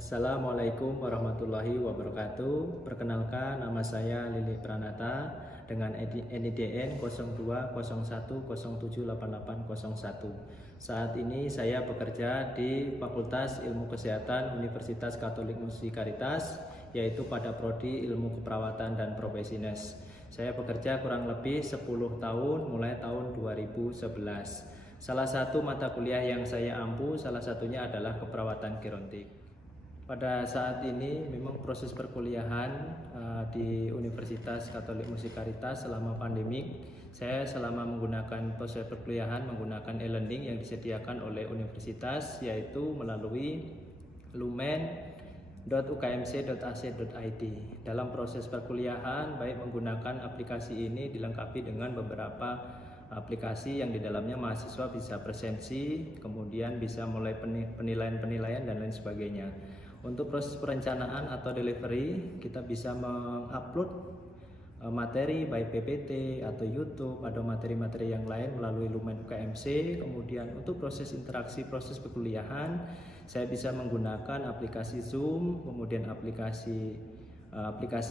Assalamualaikum warahmatullahi wabarakatuh. Perkenalkan, nama saya Lili Pranata dengan NIDN 0201078801. Saat ini saya bekerja di Fakultas Ilmu Kesehatan Universitas Katolik Musikaritas, yaitu pada prodi Ilmu Keperawatan dan Profesinis. Saya bekerja kurang lebih 10 tahun mulai tahun 2011. Salah satu mata kuliah yang saya ampu salah satunya adalah keperawatan gerontik. Pada saat ini memang proses perkuliahan di Universitas Katolik Musikaritas selama pandemik, saya selama menggunakan proses perkuliahan menggunakan e-learning yang disediakan oleh universitas, yaitu melalui lumen.ukmc.ac.id. Dalam proses perkuliahan baik menggunakan aplikasi ini dilengkapi dengan beberapa aplikasi yang di dalamnya mahasiswa bisa presensi, kemudian bisa mulai penilaian-penilaian dan lain sebagainya. Untuk proses perencanaan atau delivery, kita bisa mengupload materi baik PPT atau YouTube atau materi-materi yang lain melalui Lumen UKMC. Kemudian untuk proses interaksi, proses perkuliahan, saya bisa menggunakan aplikasi Zoom, kemudian aplikasi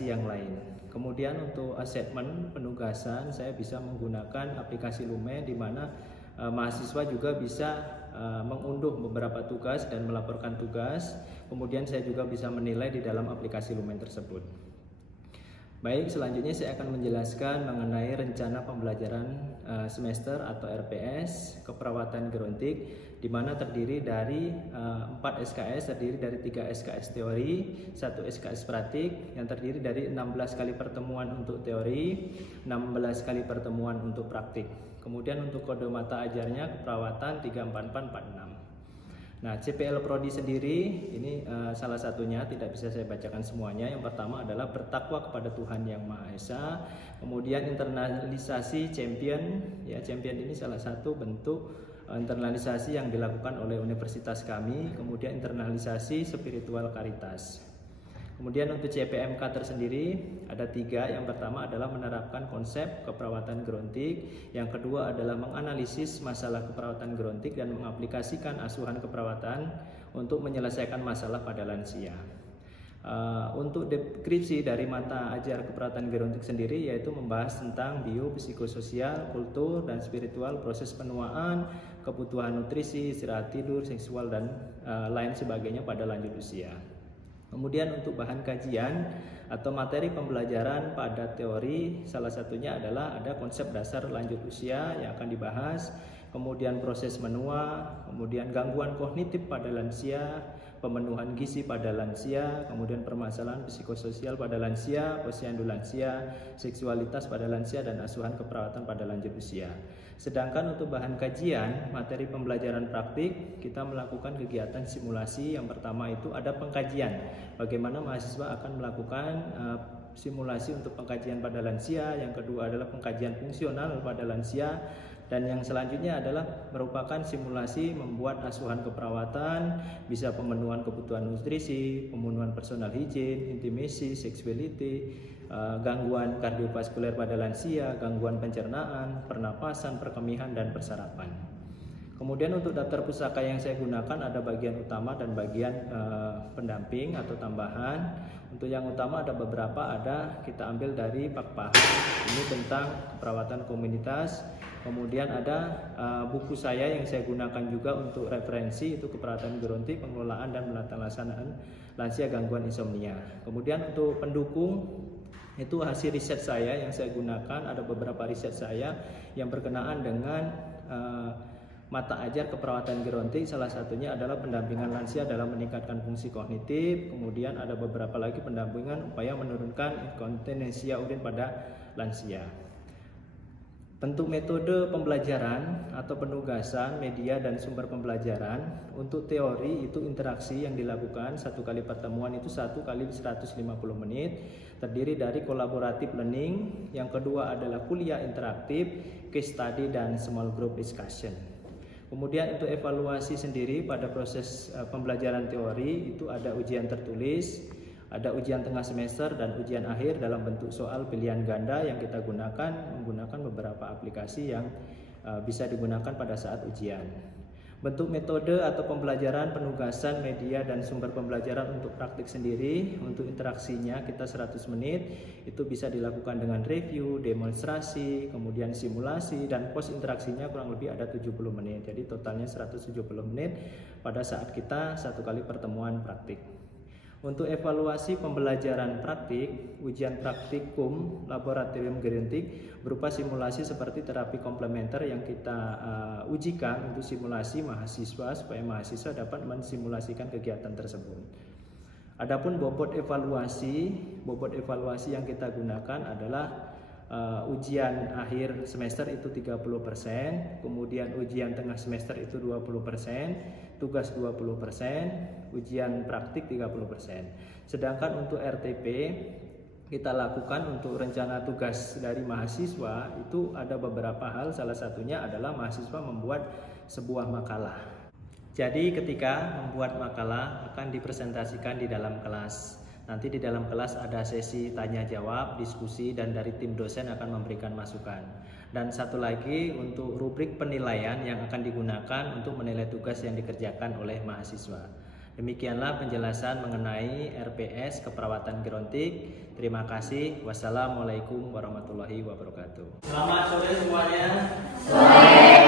yang lain. Kemudian untuk assignment, penugasan, saya bisa menggunakan aplikasi Lumen, di mana mahasiswa juga bisa mengunduh beberapa tugas dan melaporkan tugas. Kemudian saya juga bisa menilai di dalam aplikasi Lumen tersebut. Baik, selanjutnya saya akan menjelaskan mengenai rencana pembelajaran semester atau RPS keperawatan gerontik, di mana terdiri dari 4 SKS, terdiri dari 3 SKS teori, 1 SKS praktik, yang terdiri dari 16 kali pertemuan untuk teori, 16 kali pertemuan untuk praktik. Kemudian untuk kode mata ajarnya keperawatan 34446. Nah, CPL Prodi sendiri ini salah satunya, tidak bisa saya bacakan semuanya. Yang pertama adalah bertakwa kepada Tuhan Yang Maha Esa. Kemudian internalisasi champion, ya, champion ini salah satu bentuk internalisasi yang dilakukan oleh universitas kami. Kemudian internalisasi spiritual karitas. Kemudian untuk CPMK tersendiri ada 3. Yang pertama adalah menerapkan konsep keperawatan gerontik. Yang kedua adalah menganalisis masalah keperawatan gerontik dan mengaplikasikan asuhan keperawatan untuk menyelesaikan masalah pada lansia. Untuk deskripsi dari mata ajar keperawatan gerontik sendiri, yaitu membahas tentang biopsikososial, kultur, dan spiritual, proses penuaan, kebutuhan nutrisi, istirahat tidur, seksual, dan lain sebagainya pada lanjut usia. Kemudian untuk bahan kajian atau materi pembelajaran pada teori, salah satunya adalah ada konsep dasar lanjut usia yang akan dibahas, kemudian proses menua, kemudian gangguan kognitif pada lansia, pemenuhan gizi pada lansia, kemudian permasalahan psikososial pada lansia, posyandu lansia, seksualitas pada lansia, dan asuhan keperawatan pada lanjut usia. Sedangkan untuk bahan kajian, materi pembelajaran praktik, kita melakukan kegiatan simulasi. Yang pertama itu ada pengkajian, bagaimana mahasiswa akan melakukan simulasi untuk pengkajian pada lansia. Yang kedua adalah pengkajian fungsional pada lansia. Dan yang selanjutnya adalah merupakan simulasi membuat asuhan keperawatan, bisa pemenuhan kebutuhan nutrisi, pemenuhan personal hygiene, intimacy, sexuality, gangguan kardiovaskuler pada lansia, gangguan pencernaan, pernapasan, perkemihan, dan persarapan. Kemudian untuk daftar pusaka yang saya gunakan ada bagian utama dan bagian pendamping atau tambahan. Untuk yang utama ada beberapa, kita ambil dari Pak Pahan, ini tentang keperawatan komunitas. Kemudian ada buku saya yang saya gunakan juga untuk referensi, itu keperawatan gerontik, pengelolaan dan pelaksanaan lansia gangguan insomnia. Kemudian untuk pendukung itu hasil riset saya yang saya gunakan, ada beberapa riset saya yang berkenaan dengan mata ajar keperawatan gerontik. Salah satunya adalah pendampingan lansia dalam meningkatkan fungsi kognitif. Kemudian ada beberapa lagi pendampingan upaya menurunkan inkontinensia urin pada lansia. Bentuk metode pembelajaran atau penugasan, media, dan sumber pembelajaran. Untuk teori itu interaksi yang dilakukan 1 kali pertemuan itu 1 kali 150 menit, terdiri dari collaborative learning. Yang kedua adalah kuliah interaktif, case study, dan small group discussion. Kemudian untuk evaluasi sendiri pada proses pembelajaran teori itu ada ujian tertulis, ada ujian tengah semester, dan ujian akhir dalam bentuk soal pilihan ganda yang kita gunakan menggunakan beberapa aplikasi yang bisa digunakan pada saat ujian. Bentuk metode atau pembelajaran, penugasan, media, dan sumber pembelajaran untuk praktik sendiri. Untuk interaksinya kita 100 menit. Itu bisa dilakukan dengan review, demonstrasi, kemudian simulasi, dan post interaksinya kurang lebih ada 70 menit. Jadi totalnya 170 menit pada saat kita satu kali pertemuan praktik. Untuk evaluasi pembelajaran praktik, ujian praktikum laboratorium genetik berupa simulasi seperti terapi komplementer yang kita ujikan untuk simulasi mahasiswa supaya mahasiswa dapat mensimulasikan kegiatan tersebut. Adapun bobot evaluasi yang kita gunakan adalah ujian akhir semester itu 30%, kemudian ujian tengah semester itu 20%, tugas 20%, ujian praktik 30%. Sedangkan untuk RTP kita lakukan untuk rencana tugas dari mahasiswa itu ada beberapa hal, salah satunya adalah mahasiswa membuat sebuah makalah. Jadi ketika membuat makalah akan dipresentasikan di dalam kelas. Nanti di dalam kelas ada sesi tanya jawab, diskusi, dan dari tim dosen akan memberikan masukan. Dan satu lagi untuk rubrik penilaian yang akan digunakan untuk menilai tugas yang dikerjakan oleh mahasiswa. Demikianlah penjelasan mengenai RPS keperawatan gerontik. Terima kasih. Wassalamualaikum warahmatullahi wabarakatuh. Selamat sore semuanya. Sore.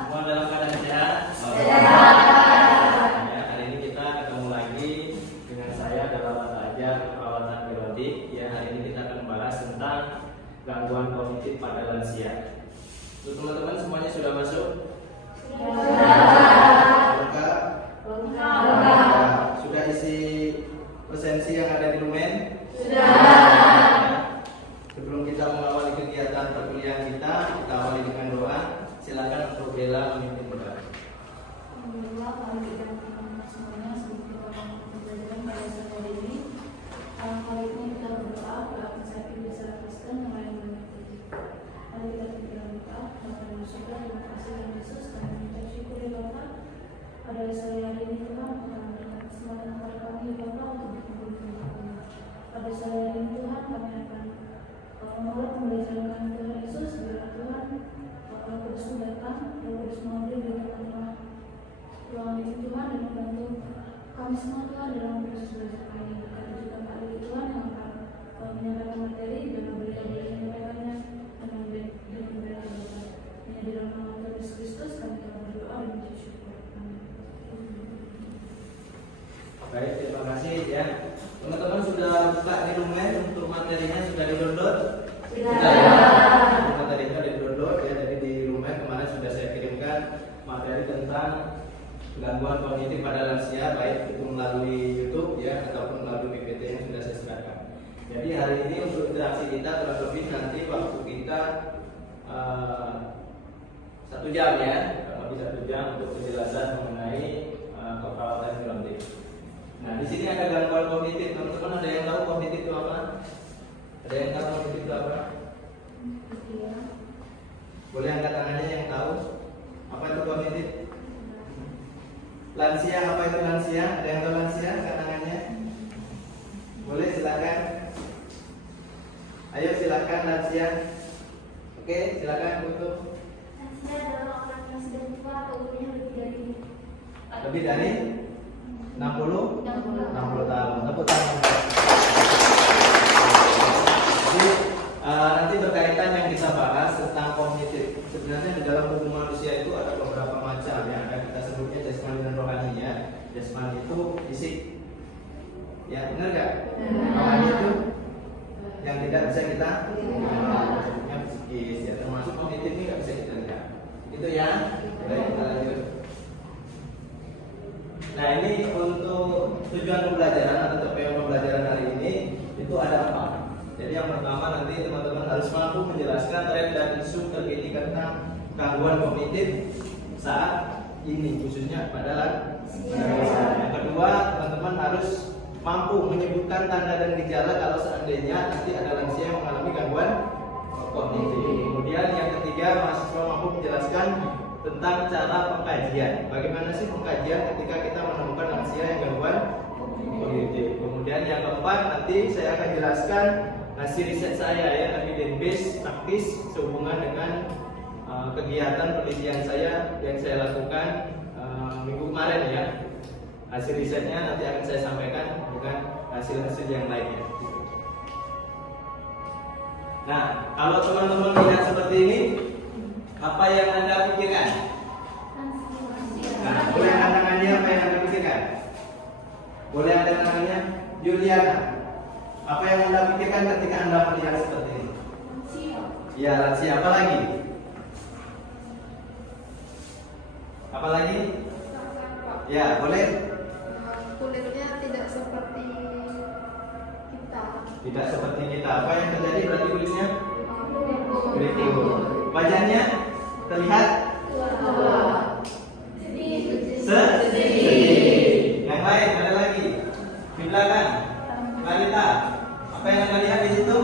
Semua dalam keadaan sehat? Sehat. Gangguan kognitif pada lansia. Untuk teman-teman semuanya sudah masuk? Sudah. Sudah isi presensi yang ada di lumen? Sudah. Sebelum kita mengawali kegiatan perkuliahan kita awali dengan doa. Silakan untuk Bella memimpin doa. Alhamdulillah, kali kita semuanya sebagai orang pembelajaran pada sore ini. Kali ini kita berdoa doa saya bisa Kristen melayani Tuhan. Mari kita berdoa. Bapak dan Surga, terima kasih Tuhan Yesus kami mengucap syukur ya Bapak. Pada sore hari ini Tuhan akan memberikan kesempatan kepada kami ya Bapak untuk berkumpul di rumah Tuhan. Pada sore hari ini Tuhan kami akan memulai pembelajaran kami Tuhan Yesus. Biarlah Tuhan Roh Kudus datang, Roh Kudus memberi bagi teman-teman ruang ini Tuhan dan membantu kami semua Tuhan dalam proses belajar kami. Berkati juga Pak Lili Tuhan yang akan menyampaikan materi dan beliau-beliau menyampaikannya dengan baik Tuhan. Hanya di dalam nama Tuhan Yesus Kristus kami telah berdoa dan mengucap syukur. Amin. Baik, terima kasih ya. Teman-teman sudah buka di lumen untuk materinya sudah di-download? Sudah. Materinya di-download ya, jadi di lumen kemarin sudah saya kirimkan materi tentang gangguan kognitif pada lansia, baik itu melalui YouTube ya ataupun melalui PPT yang sudah saya serahkan. Jadi hari ini untuk interaksi kita kurang lebih nanti waktu kita 1 jam ya, kurang lebih 1 jam untuk penjelasan mengenai keperawatan gerontik. Nah di sini ada gangguan kognitif, teman-teman ada yang tahu kognitif itu apa? Ada yang tahu kognitif itu apa? Boleh angkat tangannya yang tahu apa itu kognitif? Lansia, apa itu lansia? Ada yang tahu lansia? Angkat tangannya. Boleh, silakan. Ayo silakan lansia. Oke, silakan untuk. Lansia adalah orang yang sudah tua atau umurnya lebih dari 60 tahun. Tepuk tangan. Jadi nanti berkaitan yang kita bahas tentang kognitif. Sebenarnya di dalam tubuh manusia itu ada beberapa macam yang ada kita sebutnya jasmani dan rohani ya. Jasmani itu fisik. Ya, benar nggak? Rohani itu yang tidak bisa kita sebutnya psikis ya, termasuk kognitif ini nggak bisa kita lihat. Itu ya. Baik, kita lanjut. Nah ini untuk tujuan pembelajaran atau capaian pembelajaran hari ini itu ada 4. Jadi yang pertama nanti teman-teman harus mampu menjelaskan tren dan isu terkini tentang gangguan kognitif saat ini khususnya pada lansia. Yang kedua teman-teman harus mampu menyebutkan tanda dan gejala kalau seandainya nanti ada lansia yang mengalami gangguan kognitif. Kemudian yang ketiga mahasiswa mampu menjelaskan tentang cara pengkajian. Bagaimana sih pengkajian ketika kita menemukan lansia yang gangguan kognitif. Kemudian yang keempat nanti saya akan jelaskan hasil riset saya ya, evidence based praktis sehubungan dengan kegiatan penelitian saya yang saya lakukan minggu kemarin ya. Hasil risetnya nanti akan saya sampaikan dengan hasil-hasil yang lainnya. Nah, kalau teman-teman lihat seperti ini, apa yang Anda pikirkan? Nah, boleh angkat tangannya, apa yang Anda pikirkan? Boleh angkat tangannya, Juliana. Apa yang Anda pikirkan ketika Anda melihat seperti ini? Ya, lansia. Apa lagi? Apa lagi? Ya, boleh. Kulitnya tidak seperti kita. Tidak seperti kita. Apa yang terjadi berarti kulitnya? Keriting. Wajahnya terlihat sedih. Yang lain ada lagi di belakang. Wanita. Apa yang Anda lihat di situ?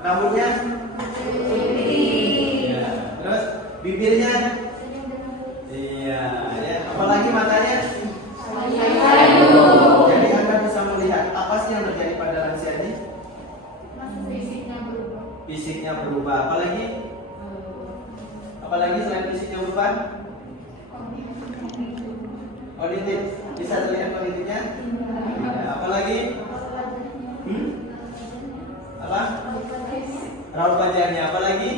Rambutnya? Ya. Terus bibirnya? Iya. Ya. Apalagi matanya? Jadi Anda bisa melihat apa sih yang terjadi pada lansia ini? Fisiknya berubah. Apalagi? Apalagi selain fisiknya berubah? Kognitif. Bisa terlihat kognitifnya? Ya, apalagi? Apa? Raut wajahnya. Apalagi?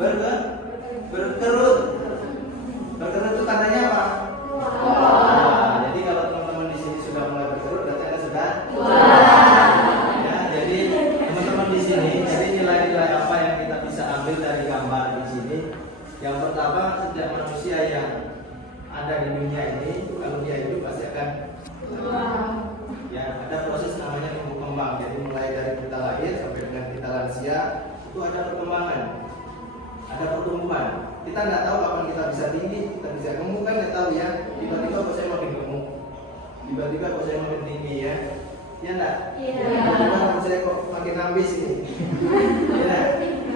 Berkerut. Berkerut itu tandanya apa? Nah, jadi kalau teman-teman di sini sudah mulai berkerut, berarti Anda sudah ya, jadi teman-teman di sini, jadi nilai-nilai apa yang kita bisa ambil dari gambar di sini? Yang pertama, setiap manusia yang ada di dunia ini, kalau dia hidup pasti akan ya, ada proses namanya tumbuh kembang. Jadi mulai dari kita lahir sampai dengan kita lansia itu ada perkembangan, ada pertumbuhan. Kita nggak tahu kapan kita bisa tinggi, kita bisa gemuk kan nggak tahu ya. Tiba-tiba kok saya makin gemuk, tiba-tiba kok saya makin tinggi ya. Ya enggak? Tiba-tiba saya kok makin ambis ini. Ya,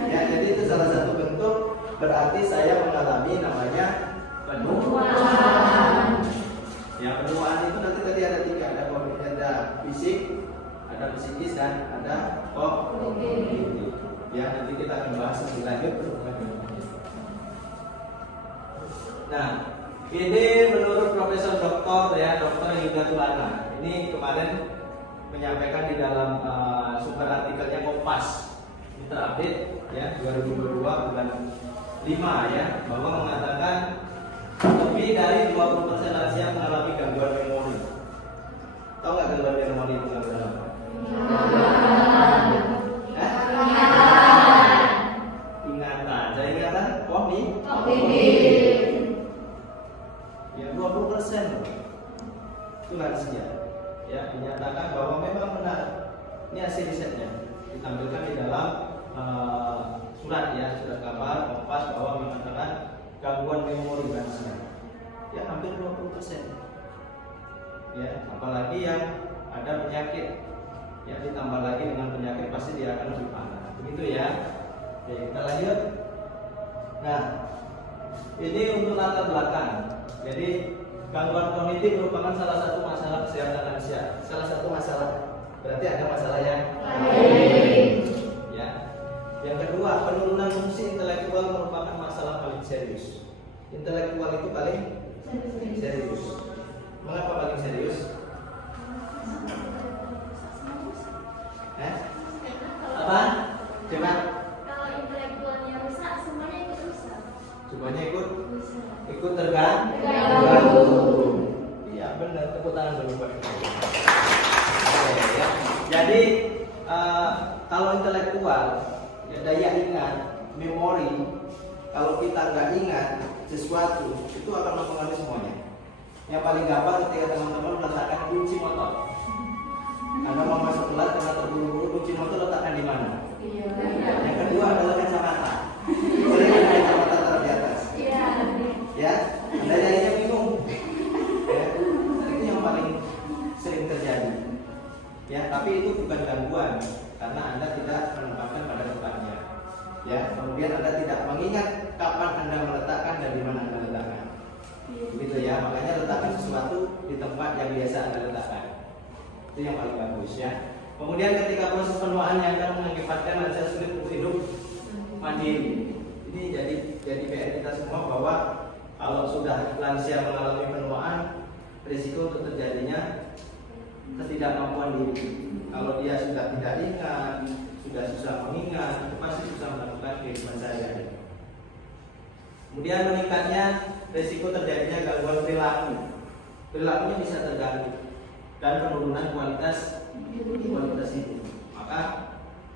ya, jadi itu salah satu bentuk berarti saya mengalami namanya penuaan. Ya, penuaan itu nanti tadi ada tiga, ada fisik, ada psikis dan ada kognitif. Ya, nanti kita akan bahas lebih lanjut. Nah, ini menurut Profesor Doktor Yuda Tulana. Ini kemarin menyampaikan di dalam sumber artikelnya Kompas. Ini terupdate ya 2022 bulan 5 ya, bahwa mengatakan lebih dari 20% lansia mengalami gangguan memori. Tahu nggak gangguan memori itu apa? Ingatan. Saya ingatan kognitif. Ya 20% itu lansia. Ya, dinyatakan bahwa memang benar. Ini hasil risetnya ditampilkan di dalam surat ya, surat kabar Kompas bahwa mengatakan gangguan memori lansia. Ya hampir 20%. Ya, apalagi yang ada penyakit. Ya, ditambah lagi dengan penyakit pasti dia akan lebih parah. Begitu ya. Oke, kita lanjut. Nah, ini untuk latar belakang. Jadi gangguan kognitif merupakan salah satu masalah kesehatan lansia. Salah satu masalah. Berarti ada masalah yang lain. Ya. Yang kedua, penurunan fungsi intelektual merupakan masalah paling serius. Intelektual itu paling serius. Mengapa paling serius? Apa? Coba. Kalau intelektualnya rusak, semuanya ikut rusak. Semuanya ikut terganggu. Iya benar, tepuk tangan dulu Pak. Ya. Jadi kalau intelektual, ya, daya ingat, memori, kalau kita nggak ingat sesuatu, itu akan mempengaruhi semuanya. Yang paling gampang ketika teman-teman meletakkan kunci motor. Anda mau masuk kelas karena terburu-buru, kunci motor letakkan di mana? Yang kedua adalah kacamata. Sering ada kacamata taruh di atas. Ya, Anda jadinya bingung. Ya, itu yang paling sering terjadi. Ya, tapi itu bukan gangguan karena Anda tidak menempatkan pada tempatnya. Ya, kemudian Anda tidak mengingat kapan Anda meletakkan dan di mana Anda letakkan. Begitu ya, makanya letakkan sesuatu di tempat yang biasa Anda letakkan. Itu yang paling bagus ya. Kemudian ketika proses penuaan yang akan mengakibatkan lansia sulit untuk hidup mandiri. Ini jadi PR kita semua bahwa kalau sudah lansia mengalami penuaan, risiko untuk terjadinya ketidakmampuan diri. Kalau dia sudah tidak ingat, sudah susah mengingat, itu pasti susah melakukan kehidupan sehari-hari. Kemudian meningkatnya risiko terjadinya gangguan perilaku. Perilakunya bisa terganggu dan penurunan kualitas hidup. Maka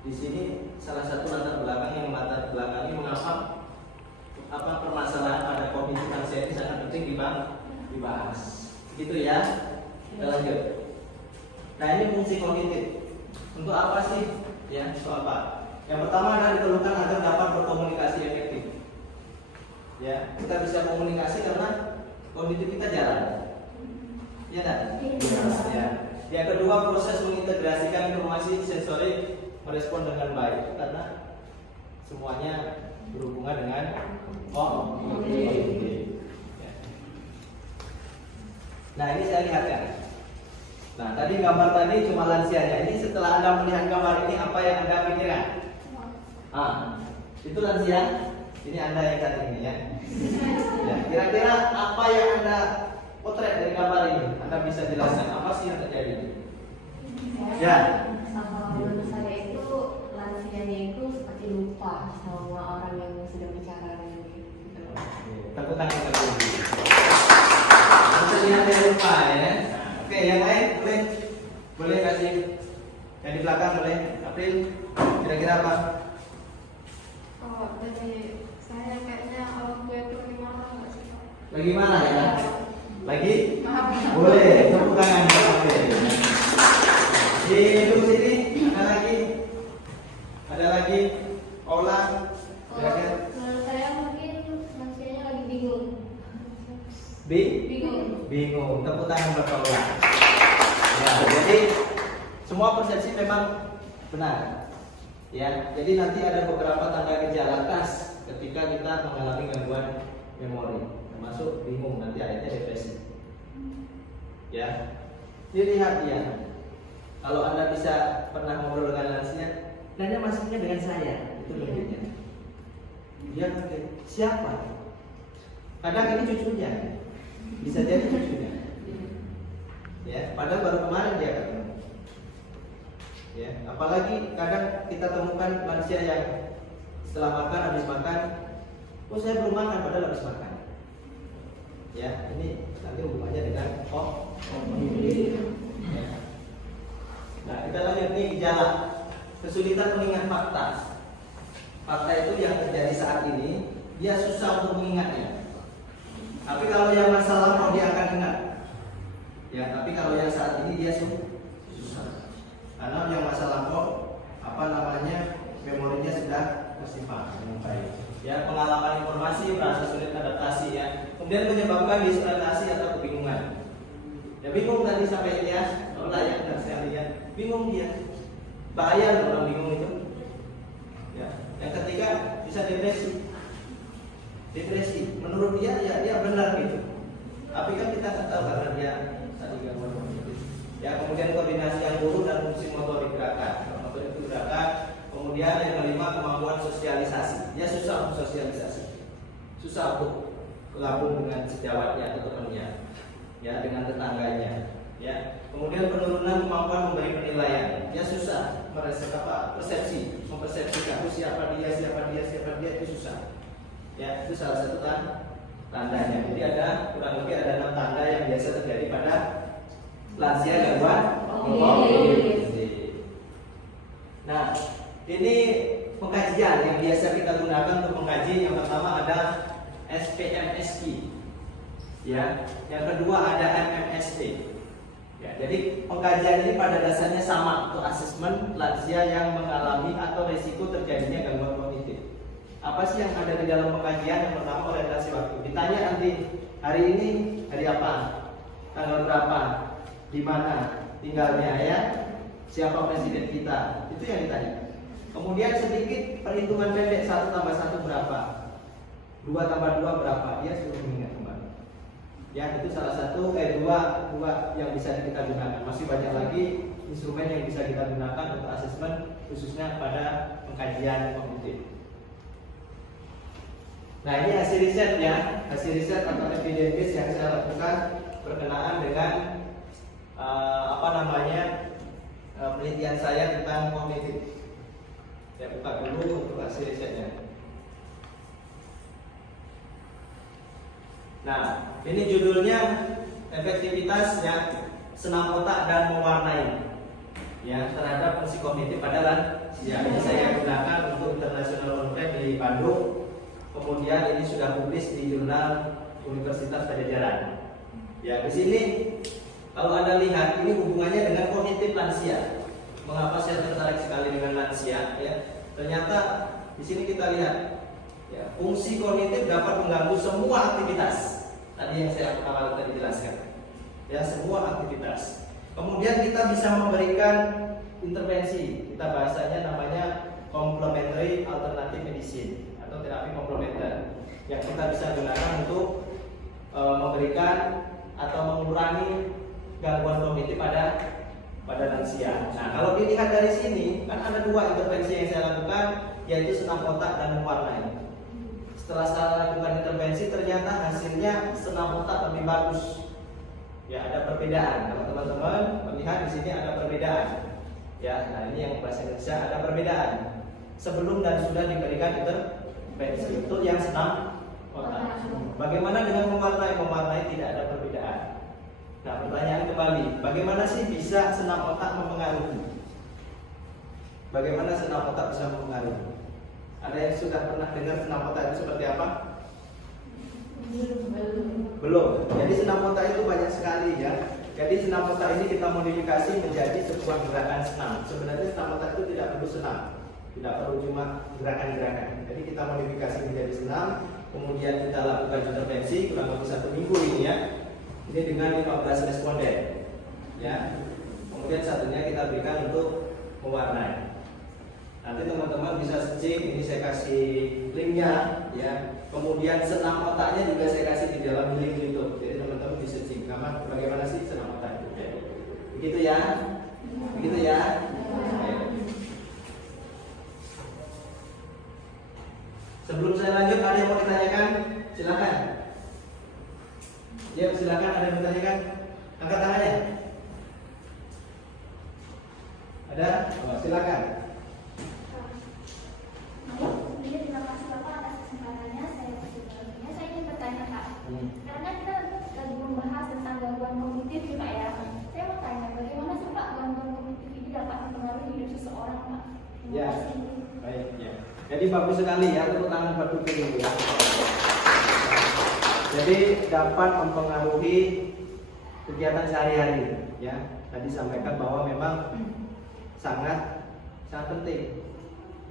di sini salah satu latar belakang yang melatar belakangi mengapa permasalahan pada kognisi lansia ini sangat penting dibahas. Gitu ya. Kita lanjut. Nah, ini fungsi kognitif. Untuk apa sih? Ya, untuk apa? Yang pertama adalah diperlukan agar dapat berkomunikasi efektif. Ya, kita bisa komunikasi karena kognitif kita jalan. Ya kan? Ya. Yang kedua, proses mengintegrasikan informasi sensori merespon dengan baik karena semuanya berhubungan dengan kognitif. Ya. Nah, ini saya lihatkan. Nah, tadi gambar tadi cuma lansianya. Ini setelah Anda melihat gambar ini, apa yang Anda pikirkan? Itu lansia. Ini Anda yang saat ini ya. Ya, kira-kira apa yang Anda potret dari gambar ini? Anda bisa jelaskan apa sih yang terjadi? Ya. Menurut saya itu lansianya itu seperti lupa sama orang yang sedang bicara dengan dia. Tepuk tangan dulu. Lansianya lupa ya. Oke, yang lain boleh kasih yang di belakang boleh. April, kira-kira apa? Oh, dari saya kayaknya orang tua itu lagi marah nggak sih Pak? Lagi mana ya? Lagi? Maaf. Boleh, tepuk tangan ya April. Di ujung sini ada lagi Ola. Kira-kira? Menurut saya mungkin lansianya lagi bingung. Bingung. Tepuk tangan buat Ola. Ya, jadi semua persepsi memang benar. Ya, jadi nanti ada beberapa tanda gejala khas ketika kita mengalami gangguan memori, termasuk bingung, nanti akhirnya depresi. Ya, dilihat ya. Kalau Anda bisa pernah ngobrol dengan lansia, nanya maksudnya dengan saya, itu lebihnya. Dia kaget, siapa? Kadang ini cucunya, bisa jadi cucunya. Ya, padahal baru kemarin dia ketemu. Ya, apalagi kadang kita temukan lansia yang setelah makan, habis makan, oh saya belum makan padahal habis makan. Ya, ini nanti hubungannya dengan ya. Nah, kita lanjut nih gejala kesulitan mengingat fakta. Fakta itu yang terjadi saat ini, dia susah untuk mengingatnya. Tapi kalau yang masa lampau dia akan ingat. Ya, tapi kalau yang saat ini dia susah. Karena yang masa lampau memorinya sudah tersimpan dengan baik. Ya, pengalaman informasi merasa sulit adaptasi ya. Kemudian menyebabkan disorientasi atau kebingungan. Ya bingung tadi sampai dia, layak dan saya lihat bingung dia. Bahaya loh orang bingung itu. Ya, yang ketiga bisa depresi. Menurut dia ya dia benar gitu. Tapi kan kita tak tahu karena dia tadi gangguan kognitif. Ya, kemudian koordinasi yang buruk dan fungsi motorik gerakan. Motorik itu gerakan. Kemudian yang kelima kemampuan sosialisasi. Dia susah untuk sosialisasi. Susah untuk bergabung dengan sejawatnya atau temannya. Ya, dengan tetangganya. Ya, kemudian penurunan kemampuan memberi penilaian. Dia susah persepsi, mempersepsikan siapa dia itu susah. Ya, itu salah satu tandanya. Jadi ada kurang lebih ada 6 tanda yang biasa terjadi pada lansia gangguan kognitif. Nah, ini pengkajian yang biasa kita gunakan untuk mengkaji. Yang pertama ada SPMSI. Ya, yang kedua ada MMSE. Ya, jadi pengkajian ini pada dasarnya sama untuk asesmen lansia yang mengalami atau risiko terjadinya gangguan kognitif. Apa sih yang ada di dalam pengkajian? Yang pertama orientasi waktu. Ditanya nanti hari ini hari apa, tanggal berapa, di mana tinggalnya ya, siapa presiden kita, itu yang ditanya. Kemudian sedikit perhitungan pendek 1 tambah 1 berapa, 2 tambah 2 berapa, dia suruh mengingat kembali. Ya, itu salah satu dua yang bisa kita gunakan. Masih banyak lagi instrumen yang bisa kita gunakan untuk asesmen khususnya pada pengkajian kognitif. Nah, ini hasil riset ya, hasil riset atau evidence base yang saya lakukan berkenaan dengan penelitian saya tentang kognitif. Saya buka dulu untuk hasil risetnya. Nah, ini judulnya efektivitas ya senam otak dan mewarnai ya terhadap fungsi kognitif pada lansia. Ini saya gunakan untuk international conference di Bandung. Kemudian ini sudah publis di jurnal Universitas Pajajaran. Ya, di sini kalau Anda lihat ini hubungannya dengan kognitif lansia. Mengapa saya tertarik sekali dengan lansia ya? Ternyata di sini kita lihat ya, fungsi kognitif dapat mengganggu semua aktivitas. Tadi yang saya pertama tadi jelaskan. Ya, semua aktivitas. Kemudian kita bisa memberikan intervensi. Kita bahasanya namanya complementary alternative medicine atau terapi komplementer yang kita bisa gunakan untuk memberikan atau mengurangi gangguan kognitif pada lansia. Nah, kalau dilihat dari sini kan ada dua intervensi yang saya lakukan, yaitu senam otak dan mewarnai. Setelah saya lakukan intervensi, ternyata hasilnya senam otak lebih bagus. Ya, ada perbedaan. Kalau teman-teman melihat di sini ada perbedaan. Ya, nah ini yang bahasa Indonesia ada perbedaan. Sebelum dan sudah diberikan intervensi untuk yang senam otak. Bagaimana dengan mewarnai? Mewarnai tidak ada perbedaan. Nah, pertanyaan kembali, bagaimana sih bisa senam otak mempengaruhi? Bagaimana senam otak bisa mempengaruhi? Ada yang sudah pernah dengar senam otak itu seperti apa? Belum. Jadi senam otak itu banyak sekali ya. Jadi senam otak ini kita modifikasi menjadi sebuah gerakan senam. Sebenarnya senam otak itu tidak perlu senam, tidak perlu cuma gerakan-gerakan. Jadi kita modifikasi menjadi senam, kemudian kita lakukan intervensi kurang lebih 1 minggu ini ya. Ini dengan 15 responden ya. Kemudian satunya kita berikan untuk mewarnai. Nanti teman-teman bisa searching, ini saya kasih linknya ya. Kemudian senam otaknya juga saya kasih di dalam link YouTube. Jadi teman-teman bisa searching bagaimana sih senam otak itu. Begitu ya. Begitu ya. Sebelum saya lanjut, ada yang mau ditanyakan? Silakan. Ya, silakan, ada yang bertanyakan? Angkat tangannya. Ada? Oh, silakan. Terima kasih Bapak atas kesempatannya. Saya ingin bertanya Pak. Karena kita lagi membahas tentang gangguan kognitif Pak ya. Saya mau tanya, bagaimana sih Pak gangguan kognitif ini dapat mempengaruhi hidup seseorang Pak? Ya, baik ya. Jadi bagus sekali ya, tepuk tangan buat dulu ya. Jadi dapat mempengaruhi kegiatan sehari-hari ya. Tadi sampaikan bahwa memang sangat penting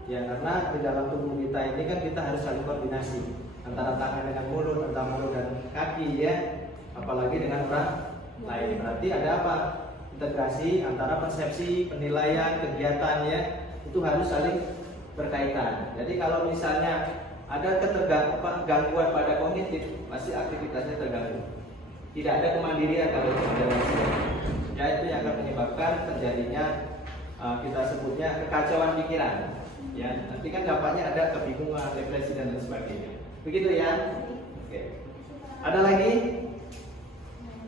ya, karena di dalam tubuh kita ini kan kita harus saling koordinasi antara tangan dengan mulut, antara mulut dan kaki ya, apalagi dengan orang lain. Berarti ada apa? Integrasi antara persepsi, penilaian, kegiatan ya, itu harus saling berkaitan. Jadi kalau misalnya ada gangguan pada kognitif, pasti aktivitasnya terganggu. Tidak ada kemandirian kalau lansia. Ya, itu yang akan menyebabkan terjadinya kita sebutnya kekacauan pikiran. Ya, nanti kan dampaknya ada kebingungan, depresi dan lain sebagainya. Begitu ya? Oke. Ada lagi?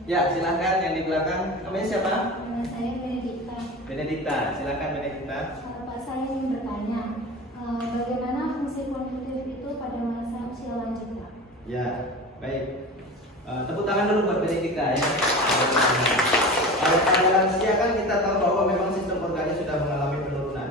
Ya, silakan yang di belakang. Namanya siapa? Nama saya Benedikta. Benedikta, silakan Benedikta. Pak, saya ingin bertanya, bagaimana fungsi kognitif itu pada masa usia lanjut Pak? Ya, baik. Tepuk tangan dulu buat Benedikta ya. Kalau pada lansia kan kita tahu bahwa memang sistem organnya sudah mengalami penurunan.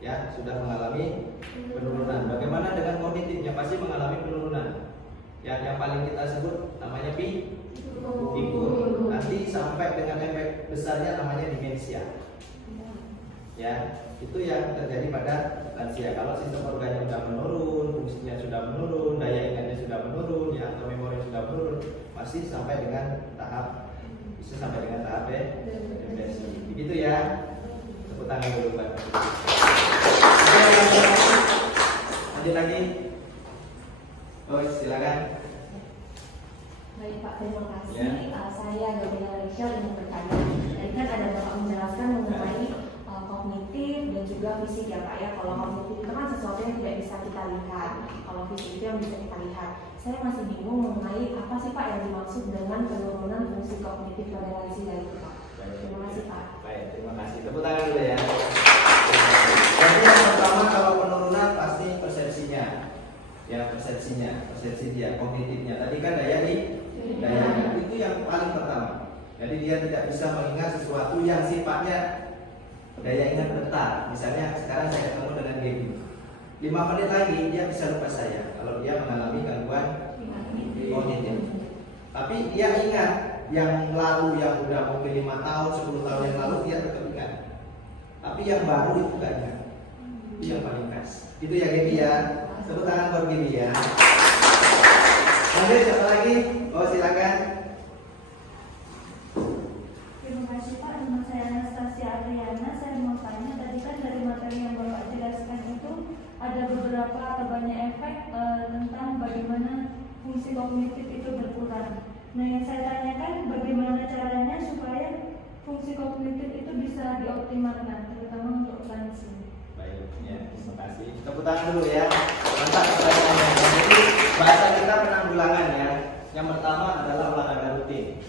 Ya, sudah mengalami penurunan. Bagaimana dengan kognitifnya? Pasti mengalami penurunan. Ya, yang paling kita sebut namanya pikun. Nanti sampai dengan efek besarnya namanya demensia. Ya, itu yang terjadi pada lansia. Kalau sistem organnya sudah menurun, fungsinya sudah menurun, daya ingatnya sudah menurun, ya, atau memori sudah menurun, pasti sampai dengan tahap depresi. Begitu ya. Tepuk tangan dulu Pak. Lanjut lagi. Oh, silakan. Baik Pak, terima kasih. Ya. Saya Gabriela Rachel ingin bertanya. Tadi kan ada Bapak menjelaskan mengenai kognitif dan juga juga fisik ya Pak ya. Kalau kognitif itu kan sesuatu yang tidak bisa kita lihat. Kalau fisik itu yang bisa kita lihat. Saya masih bingung mengenai apa sih Pak yang dimaksud dengan penurunan fungsi kognitif pada lansia itu Pak. Terima kasih Pak. Baik, terima kasih. Tepuk tangan dulu ya. Jadi yang pertama kalau penurunan pasti persepsinya, ya persepsi dia, kognitifnya. Tadi kan daya itu yang paling pertama. Jadi dia tidak bisa mengingat sesuatu yang sifatnya daya ingat bentar. Misalnya sekarang saya ketemu dengan Gaby, 5 menit lagi dia bisa lupa saya kalau dia mengalami gangguan kognitif. Tapi dia ingat yang lalu, yang udah mungkin 5 tahun, 10 tahun yang lalu dia tetap ingat. Tapi yang baru itu gak ingat. Itu yang paling khas. Itu ya Gaby ya. Tepuk tangan buat Gaby ya. Lanjut siapa lagi? Oh silakan. Terima kasih Pak, nama saya Anastasia Adriana. Saya mau tanya, tadi kan dari materi yang Bapak jelaskan itu ada beberapa atau banyak efek tentang bagaimana fungsi kognitif itu berkurang. Nah yang saya tanyakan, bagaimana caranya supaya fungsi kognitif itu bisa dioptimalkan, terutama untuk lansia. Baik, ya, terima kasih. Tepuk tangan dulu ya. Mantap pertanyaannya. Jadi bahasa kita penanggulangan ya. Yang pertama adalah olahraga rutin.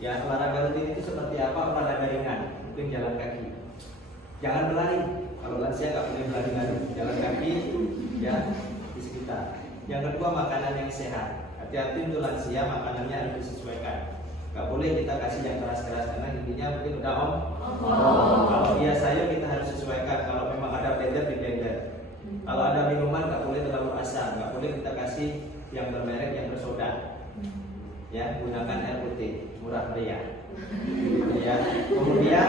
Ya, olahraga rutin itu seperti apa? Olahraga ringan, mungkin jalan kaki. Jangan berlari. Kalau lansia nggak boleh berlari-lari. Jalan kaki, ya di sekitar. Yang kedua makanan yang sehat. Hati-hati untuk lansia, makanannya harus disesuaikan. Gak boleh kita kasih yang keras-keras karena intinya mungkin udah kalau dia sayur kita harus sesuaikan. Kalau memang ada blender di blender. Kalau ada minuman gak boleh terlalu asam. Gak boleh kita kasih yang bermerek, yang bersoda. Ya, gunakan air putih murah meriah. Gitu ya. Kemudian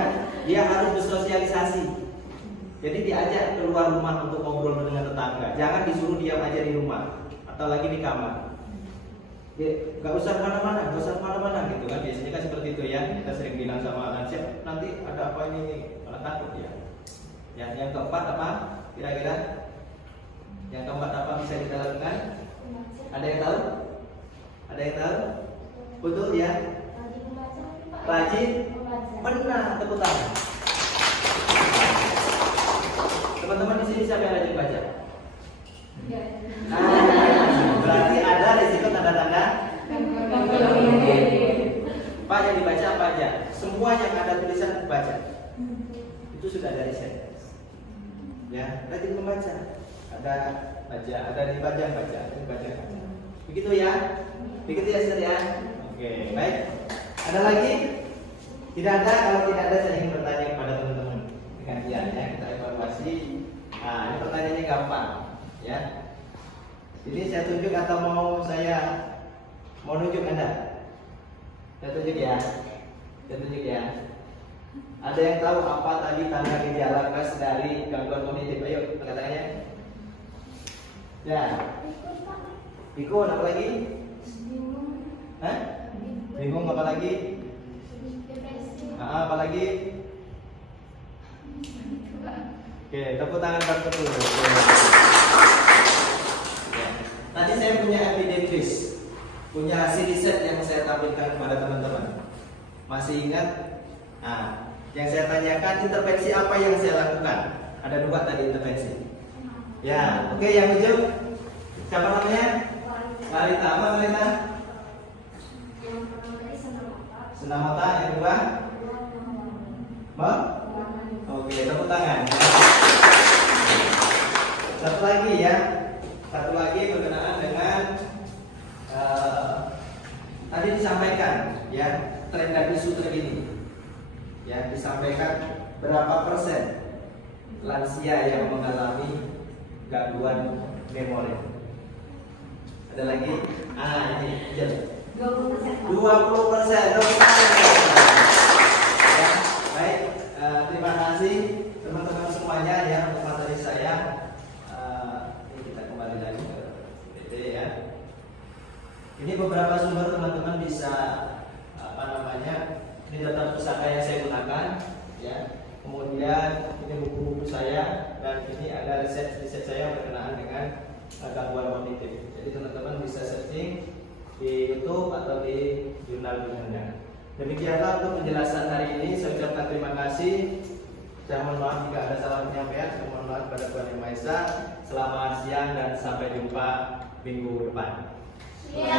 dia harus bersosialisasi. Jadi diajak keluar rumah untuk ngobrol dengan tetangga. Jangan disuruh diam aja di rumah atau lagi di kamar. Gak usah kemana-mana, gitu kan. Biasanya kan seperti itu ya. Kita sering bilang sama lansia, nanti ada apa ini, malah takut ya. Yang keempat apa? Kira-kira? Yang keempat apa bisa kita lakukan? Ada yang tahu? Ada yang tahu? Betul ya? Rajin? Benar, tepuk tangan. Teman-teman di sini siapa yang rajin baca? Berarti ada risiko tanda-tanda. Pak yang dibaca apa aja? Semua yang ada tulisan baca. Itu sudah ada riset. Ya, rajin membaca. Ada baca, ada dibaca, baca. Begitu ya? Begitu ya, Ustaz ya? Oke, baik. Ada lagi? Tidak ada. Kalau tidak ada, saya ingin bertanya kepada teman-teman. Gantiannya kita evaluasi. Nah, ini pertanyaannya gampang, ya. Ini saya tunjuk atau mau nunjuk Anda? Saya tunjuk ya. Ada yang tahu apa tadi tanda gejala khas dari gangguan kognitif? Ayo, angkat tangannya. Ya. Pikun apa lagi? Hah? Bingung apa lagi? Apa lagi? Oke, tepuk tangan buat betul. Nanti saya punya epidemiologis, punya hasil riset yang saya tampilkan kepada teman-teman. Masih ingat? Nah, yang saya tanyakan intervensi apa yang saya lakukan? Ada 2 tadi intervensi. Ya, oke, yang ujung siapa namanya? Marita. Apa Marita? Senam mata. Yang kedua? Oke, tepuk tangan. Satu lagi berkenaan dengan tadi disampaikan ya tren dan isu terkini. Ya, disampaikan berapa persen lansia yang mengalami gangguan memori. Ada lagi? Ini 20%. 20%. Ya, baik. Terima kasih teman-teman semuanya ya untuk materi saya. Ini kita kembali lagi ke PT ya. Ini beberapa sumber teman-teman bisa ini data pusaka yang saya gunakan ya. Kemudian ini buku-buku saya dan ini ada riset saya berkenaan dengan gangguan kognitif. Jadi teman-teman bisa searching di YouTube atau di jurnal-jurnalnya. Demikianlah untuk penjelasan hari ini. Saya ucapkan terima kasih. Saya mohon maaf jika ada salah penyampaian. Saya mohon maaf kepada Tuhan Yang Maha Esa. Selamat siang dan sampai jumpa minggu depan. Ya.